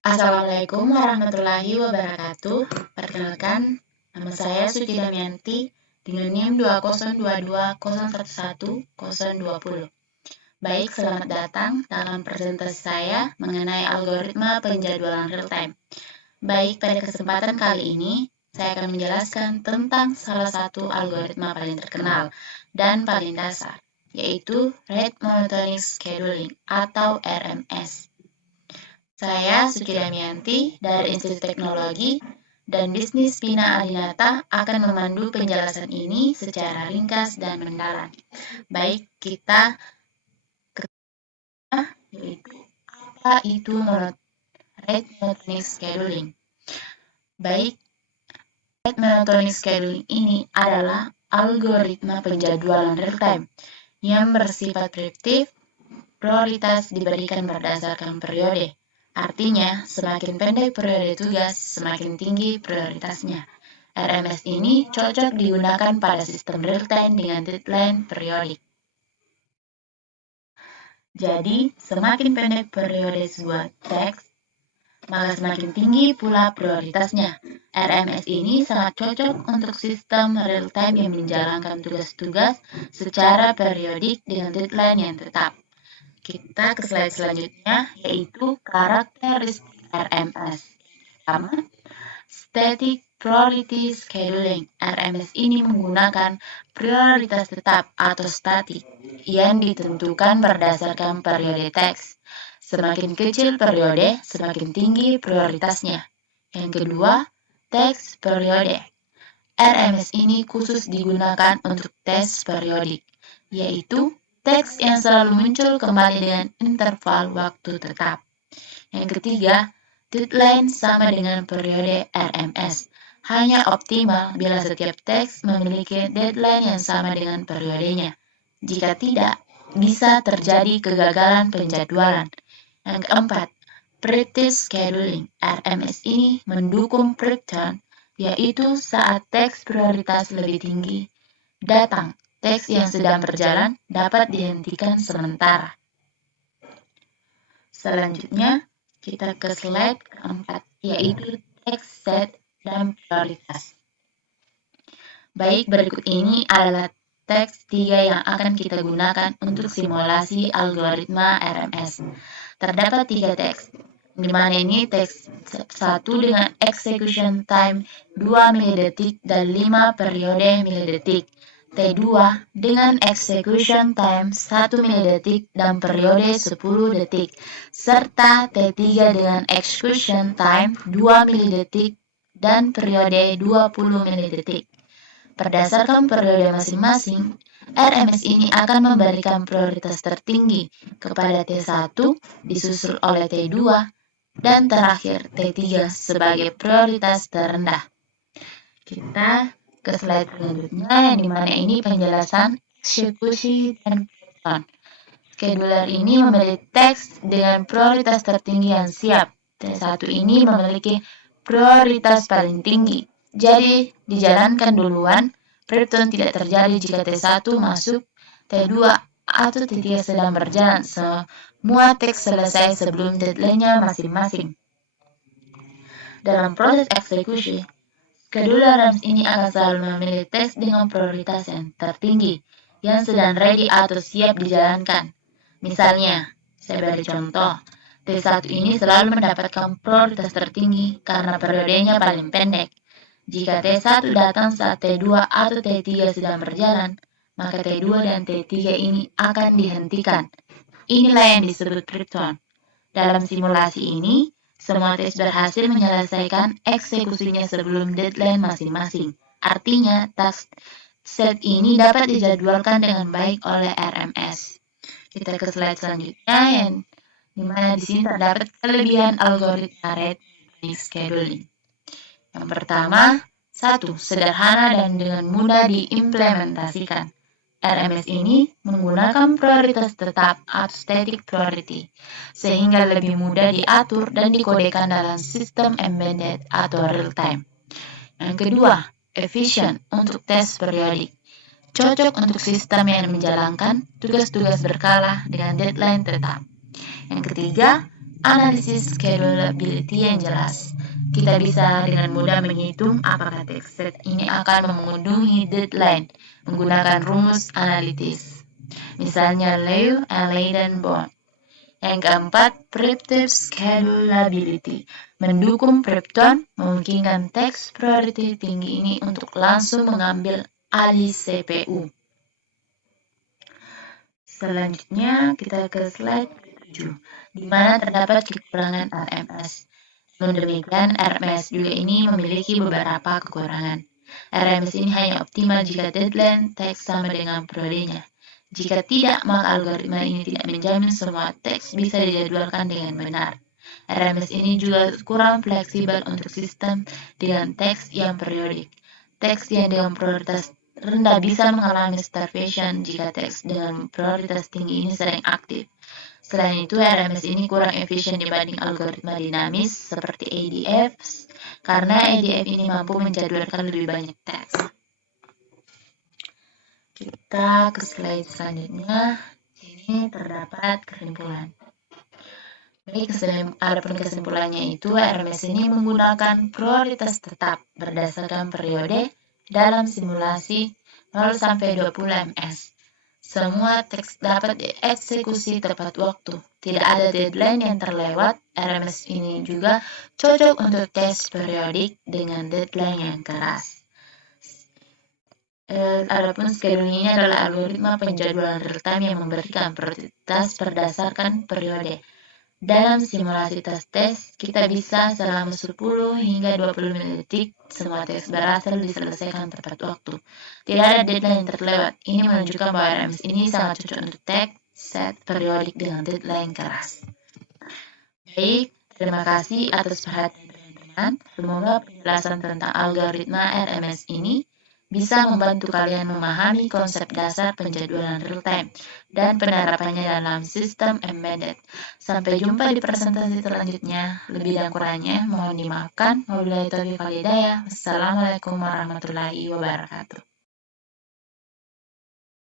Assalamualaikum warahmatullahi wabarakatuh. Perkenalkan, nama saya Suci Damianti dengan NIM 20220110020. Baik, selamat datang dalam presentasi saya mengenai algoritma penjadwalan real time. Baik, pada kesempatan kali ini, saya akan menjelaskan tentang salah satu algoritma paling terkenal dan paling dasar, yaitu Rate Monotonic Scheduling atau RMS. Saya Suci Damianti dari Institut Teknologi dan Bisnis Bina Adinata akan memandu penjelasan ini secara ringkas dan mendalam. Baik, kita ke yaitu apa itu Rate Monotonic Scheduling. Baik, Rate Monotonic Scheduling ini adalah algoritma penjadwalan real time yang bersifat prediktif, prioritas diberikan berdasarkan periode. Artinya, semakin pendek periode tugas, semakin tinggi prioritasnya. RMS ini cocok digunakan pada sistem real-time dengan deadline periodik. Jadi, semakin pendek periode sebuah teks, maka semakin tinggi pula prioritasnya. RMS ini sangat cocok untuk sistem real-time yang menjalankan tugas-tugas secara periodik dengan deadline yang tetap. Kita ke slide selanjutnya, yaitu karakteristik RMS. Pertama, Static Priority Scheduling. RMS ini menggunakan prioritas tetap atau statik yang ditentukan berdasarkan periode teks. Semakin kecil periode, semakin tinggi prioritasnya. Yang kedua, teks periode. RMS ini khusus digunakan untuk teks periodik, yaitu teks yang selalu muncul kembali dengan interval waktu tetap. Yang ketiga, deadline sama dengan periode RMS. Hanya optimal bila setiap teks memiliki deadline yang sama dengan periodenya. Jika tidak, bisa terjadi kegagalan penjadwalan. Yang keempat, predictive scheduling. RMS ini mendukung breakdown, yaitu saat teks prioritas lebih tinggi datang, teks yang sedang berjalan dapat dihentikan sementara. Selanjutnya, kita ke slide keempat, yaitu teks set dan prioritas. Baik, berikut ini adalah teks 3 yang akan kita gunakan untuk simulasi algoritma RMS. Terdapat 3 teks, di mana ini teks 1 dengan execution time 2 milidetik dan 5 periode milidetik. T2 dengan execution time 1 milidetik dan periode 10 detik, serta T3 dengan execution time 2 milidetik dan periode 20 milidetik. Berdasarkan periode masing-masing, RMS ini akan memberikan prioritas tertinggi kepada T1 disusul oleh T2 dan terakhir T3 sebagai prioritas terendah. Kita ke slide selanjutnya yang dimana ini penjelasan eksekusi dan breakdown. Scheduler ini memiliki teks dengan prioritas tertinggi yang siap. T1 ini memiliki prioritas paling tinggi. Jadi dijalankan duluan, breakdown tidak terjadi jika T1 masuk, T2 atau T3 sedang berjalan. Semua teks selesai sebelum deadline-nya masing-masing. Dalam proses eksekusi, scheduler RMS ini akan selalu memilih teks dengan prioritas yang tertinggi, yang sedang ready atau siap dijalankan. Misalnya, saya beri contoh, T1 ini selalu mendapatkan prioritas tertinggi karena periodenya paling pendek. Jika T1 datang saat T2 atau T3 sedang berjalan, maka T2 dan T3 ini akan dihentikan. Inilah yang disebut breakdown. Dalam simulasi ini, semua teks berhasil menyelesaikan eksekusinya sebelum deadline masing-masing. Artinya, task set ini dapat dijadwalkan dengan baik oleh RMS. Kita ke slide selanjutnya yang dimana di sini terdapat kelebihan algoritma rate scheduling. Yang pertama, 1. Sederhana dan dengan mudah diimplementasikan. RMS ini menggunakan prioritas tetap atau static priority, sehingga lebih mudah diatur dan dikodekan dalam sistem embedded atau real time. Yang kedua, efisien untuk tes periodik. Cocok untuk sistem yang menjalankan tugas-tugas berkala dengan deadline tetap. Yang ketiga, analisis scalability yang jelas. Kita bisa dengan mudah menghitung apakah text set ini akan memenuhi deadline menggunakan rumus analitis. Misalnya Liu and Leiden-Bohm. Yang keempat, predictive scalability. Mendukung Prepton memungkinkan teks priority tinggi ini untuk langsung mengambil alih CPU. Selanjutnya kita ke slide 7, di mana terdapat kekurangan RMS. Namun demikian, RMS juga ini memiliki beberapa kekurangan. RMS ini hanya optimal jika deadline teks sama dengan periodenya. Jika tidak, maka algoritma ini tidak menjamin semua teks bisa dijadwalkan dengan benar. RMS ini juga kurang fleksibel untuk sistem dengan teks yang periodik. Teks yang dengan prioritas rendah bisa mengalami starvation jika teks dengan prioritas tinggi ini sering aktif. Selain itu, RMS ini kurang efisien dibanding algoritma dinamis seperti ADF, karena ADF ini mampu menjadwalkan lebih banyak teks. Kita ke slide selanjutnya. Ini terdapat kesimpulan. Baik, adapun kesimpulannya itu, RMS ini menggunakan prioritas tetap berdasarkan periode dalam simulasi 0-20 ms. Semua teks dapat dieksekusi tepat waktu. Tidak ada deadline yang terlewat. RMS ini juga cocok untuk tes periodik dengan deadline yang keras. Adapun scheduling ini adalah algoritma penjadwalan real-time yang memberikan prioritas berdasarkan periode. Dalam simulasi tes, kita bisa selama 10 hingga 20 detik semua tes berhasil diselesaikan tepat waktu. Tidak ada deadline yang terlewat. Ini menunjukkan bahwa RMS ini sangat cocok untuk teks set periodik dengan deadline keras. Baik, terima kasih atas perhatian teman-teman. Semoga penjelasan tentang algoritma RMS ini bisa membantu kalian memahami konsep dasar penjadwalan real-time dan penerapannya dalam sistem embedded. Sampai jumpa di presentasi selanjutnya. Lebih dan kurangnya mohon dimaafkan. Wabillahi taufiq wal hidayah. Wassalamualaikum warahmatullahi wabarakatuh.